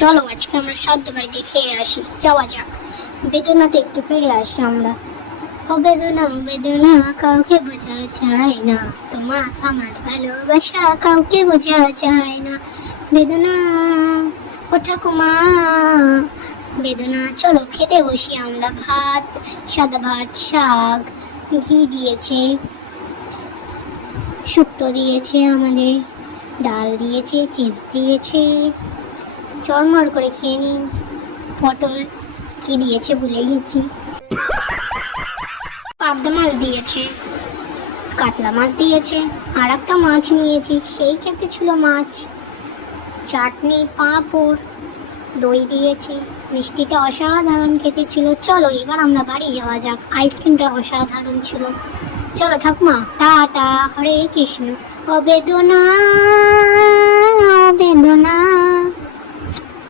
চলো আজকে আমরা সাধ্য বাড়িতে খেয়ে আসি, যাওয়া যাক। বেদনাতে একটু ফিরে আসি আমরা। ও বেদনা বেদনা কাউকে বোঝা যায় না, তোমার আমার ভালোবাসা কাউকে বোঝা যায় না। বেদনা ও ঠাকুমা বেদনা। চলো খেতে বসি আমরা। ভাত, সাদা ভাত, শাক, ঘি দিয়েছে, শুক্তো দিয়েছে আমাদের, ডাল দিয়েছে, চিপস দিয়েছে। চড়মড় করে খেয়ে নিন। পটল কি দিয়েছে ভুলে গেছি। পাবদা মাছ দিয়েছে, কাতলা মাছ দিয়েছে, আর একটা মাছ নিয়েছি, সেই খেতে ছিল মাছ। চাটনি, পাঁপড়, দই দিয়েছে। মিষ্টিটা অসাধারণ খেতে ছিল। চলো এবার আমরা বাড়ি যাওয়া যাক। আইসক্রিমটা অসাধারণ ছিল। চলো ঠাকুমা, টাটা, হরে কৃষ্ণ। ও বেদনা, ও বেদনা।